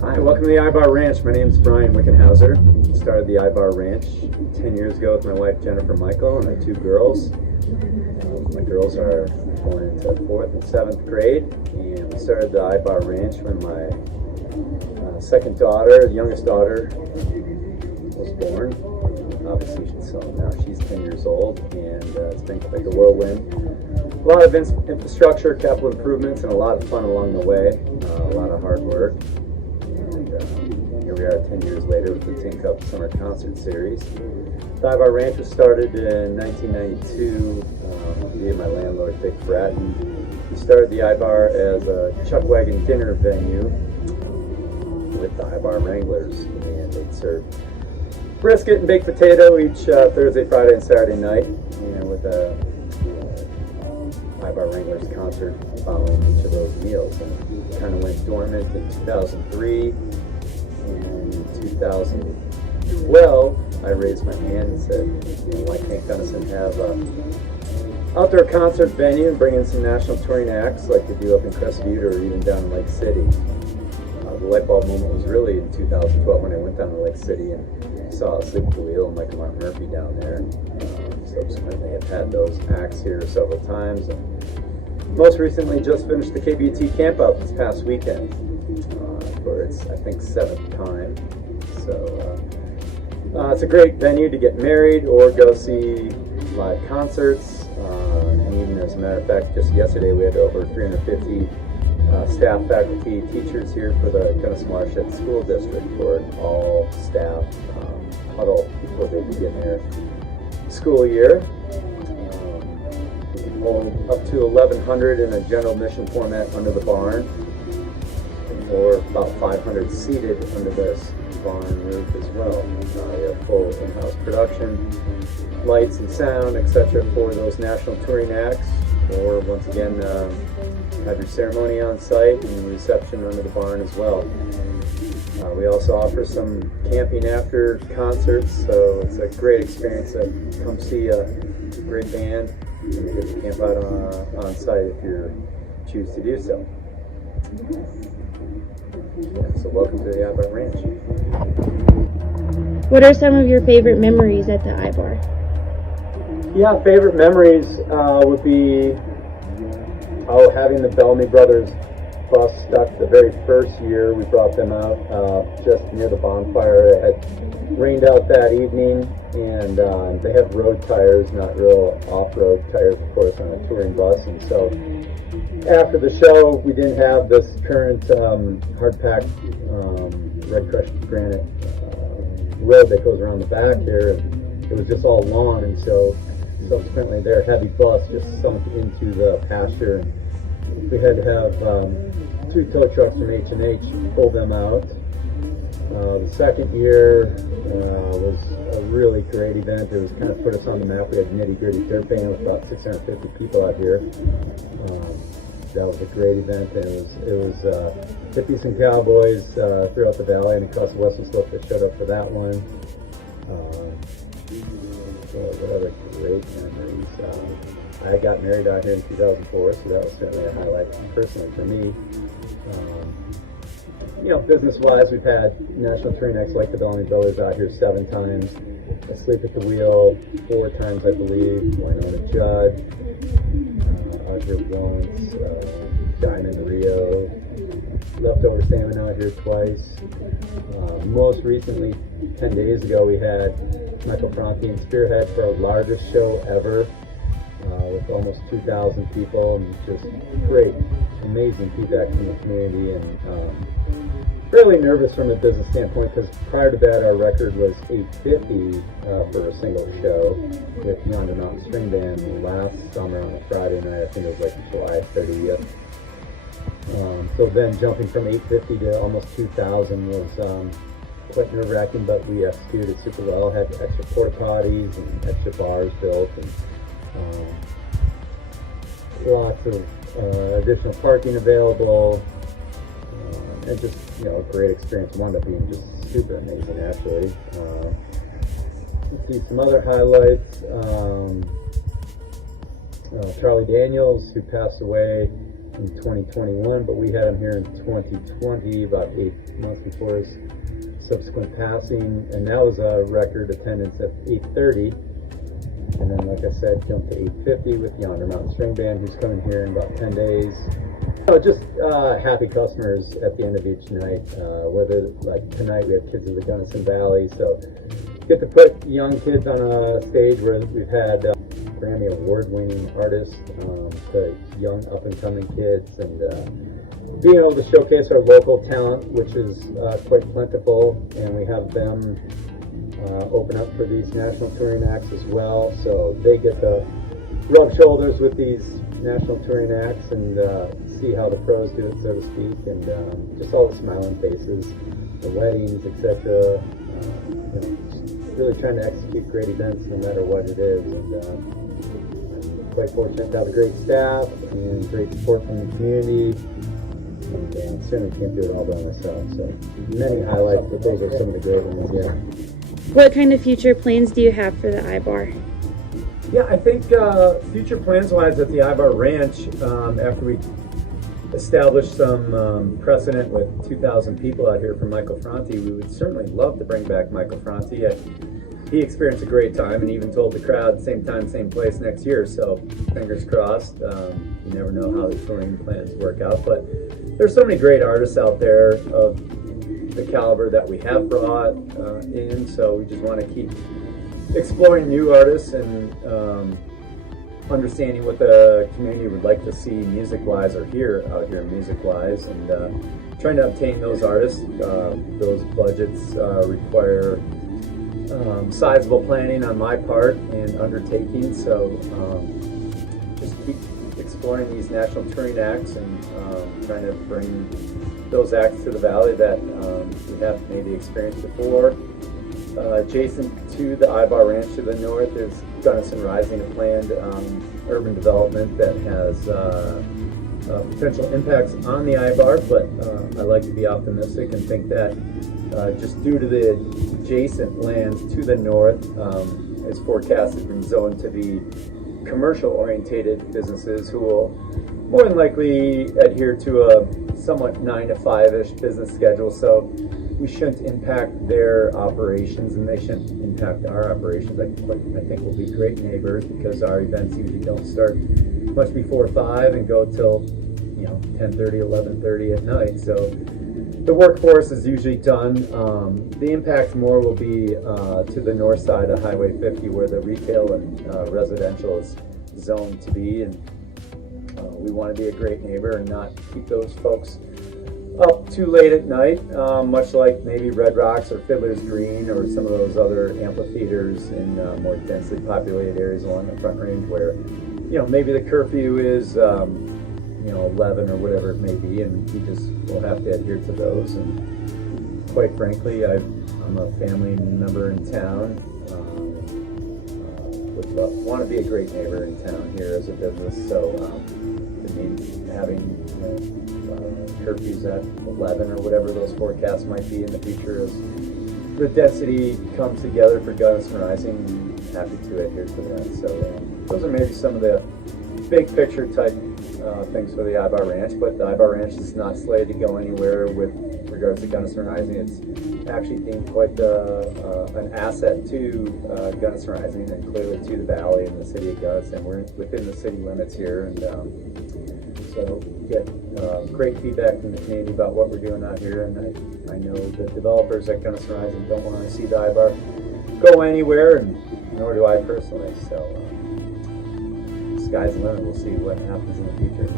Hi, welcome to the IBAR Ranch. My name is Brian Wickenhauser. Started the IBAR Ranch 10 years ago with my wife Jennifer Michael and our two girls. My girls are going into 4th and 7th grade, and we started the IBAR Ranch when my second daughter, the youngest daughter, was born. Obviously, now she's 10 years old, and it's been like a whirlwind. A lot of infrastructure, capital improvements, and a lot of fun along the way. A lot of hard work. Here we are 10 years later with the Tin Cup Summer Concert Series. The IBAR Ranch was started in 1992 via my landlord, Dick Bratton. We started the IBAR as a chuck wagon dinner venue with the IBAR Wranglers, and they'd serve brisket and baked potato each Thursday, Friday, and Saturday night, with a IBAR Wranglers concert following each of those meals. And it kind of went dormant in 2003. In 2012, I raised my hand and said, why can't Gunnison have an outdoor concert venue and bring in some national touring acts like they do up in Crestview or even down in Lake City? The light bulb moment was really in 2012 when I went down to Lake City and saw Sleep at the Wheel and Michael Martin Murphy down there. And subsequently, I've had those acts here several times. And most recently, just finished the KBT camp out this past weekend. For its, I think, 7th time. So it's a great venue to get married or go see live concerts. And even as a matter of fact, just yesterday we had over 350 staff, faculty, teachers here for the Gunnison Watershed School District for an all-staff huddle before they begin their school year. We can hold up to 1,100 in a general admission format under the barn, or about 500 seated under this barn roof as well. We have full in-house production, lights and sound, etc. for those national touring acts, or once again, have your ceremony on site and reception under the barn as well. We also offer some camping after concerts, so it's a great experience to come see a great band and get to camp out on site if you choose to do so. Yeah, so welcome to the IBAR Ranch. What are some of your favorite memories at the IBAR? Yeah, favorite memories would be having the Bellamy Brothers bus stuck the very first year we brought them out just near the bonfire. It had rained out that evening, and they have road tires, not real off-road tires, of course, on a touring bus. And so after the show, we didn't have this current hard-packed red crushed granite road that goes around the back there. It was just all lawn, and so subsequently their heavy bus just sunk into the pasture. We had to have 2 tow trucks from H&H pull them out. The second year was a really great event. It was kind of put us on the map. We had Nitty Gritty Dirt Band with about 650 people out here. That was a great event, and it was hippies and cowboys throughout the valley and across the western slope that showed up for that one. So what other great memories? I got married out here in 2004, so that was certainly a highlight personally for me. Business-wise, we've had national touring acts like the Bellamy Brothers out here 7 times. Sleep at the Wheel 4 times, I believe. Winona Judd, out here once, Diamond Rio, Leftover Salmon out here twice. Most recently, 10 days ago, we had Michael Franke and Spearhead for our largest show ever, with almost 2,000 people, and just great, amazing feedback from the community, and fairly nervous from a business standpoint because prior to that our record was $850 for a single show with Yonder Mountain String Band last summer on a Friday night. I think it was like July 30th. So then jumping from $850 to almost 2,000 was quite nerve-wracking, but we executed super well. Had extra porta potties and extra bars built, and lots of additional parking available. And just, a great experience. Wound up being just super amazing, actually. Let's see, some other highlights. Charlie Daniels, who passed away in 2021, but we had him here in 2020, about 8 months before his subsequent passing, and that was a record attendance at 830. And then, like I said, jumped to 850 with Yonder Mountain String Band, who's coming here in about 10 days. So just happy customers at the end of each night. Whether, like tonight, we have kids of the Gunnison Valley, so get to put young kids on a stage where we've had Grammy award-winning artists to young up-and-coming kids, and being able to showcase our local talent, which is quite plentiful, and we have them open up for these national touring acts as well, so they get to rub shoulders with these national touring acts and see how the pros do it, so to speak, and just all the smiling faces, the weddings, etc. Just really trying to execute great events no matter what it is, and I'm quite fortunate to have a great staff and great support from the community, and certainly can't do it all by myself, so many highlights, but those are some of the great ones, yeah. What kind of future plans do you have for the IBAR? Yeah, I think future plans-wise at the IBAR Ranch, after we establish some precedent with 2,000 people out here from Michael Franti, we would certainly love to bring back Michael Franti. He experienced a great time and even told the crowd same time, same place next year, so fingers crossed. You never know how the touring plans work out, but there's so many great artists out there of the caliber that we have brought in, so we just want to keep exploring new artists and understanding what the community would like to see music-wise or hear out here music-wise, and trying to obtain those artists. Those budgets require sizable planning on my part and undertaking, so just keep exploring these national touring acts and trying to bring those acts to the valley that we haven't maybe experienced before. Adjacent to the IBAR Ranch to the north is Gunnison Rising, a planned urban development that has potential impacts on the IBAR, but I like to be optimistic and think that just due to the adjacent lands to the north is forecasted and zoned to be commercial-orientated businesses who will more than likely adhere to a somewhat 9 to 5-ish business schedule, so we shouldn't impact their operations and they shouldn't impact our operations. I think we'll be great neighbors because our events usually don't start much before 5 and go till 10:30, 11:30 at night, so the workforce is usually done. The impact more will be to the north side of Highway 50 where the retail and residential is zoned to be, and we want to be a great neighbor and not keep those folks up too late at night, much like maybe Red Rocks or Fiddler's Green or some of those other amphitheaters in more densely populated areas along the Front Range where, maybe the curfew is, 11 or whatever it may be, and we just will have to adhere to those. And quite frankly, I'm a family member in town. Would want to be a great neighbor in town here as a business, so it means having curfews at 11 or whatever those forecasts might be in the future as the density comes together for Gunnison Rising. I'm happy to adhere to that. So those are maybe some of the big picture type things for the IBAR Ranch, but the IBAR Ranch is not slated to go anywhere with regards to Gunnison Rising. It's actually deemed quite an asset to Gunnison Rising and clearly to the valley and the city of Gunnison. We're within the city limits here, and so get great feedback from the community about what we're doing out here, and I know the developers at Gunnison Rising don't want to see the IBAR go anywhere, and nor do I personally, so sky's the limit. We'll see what happens in the future.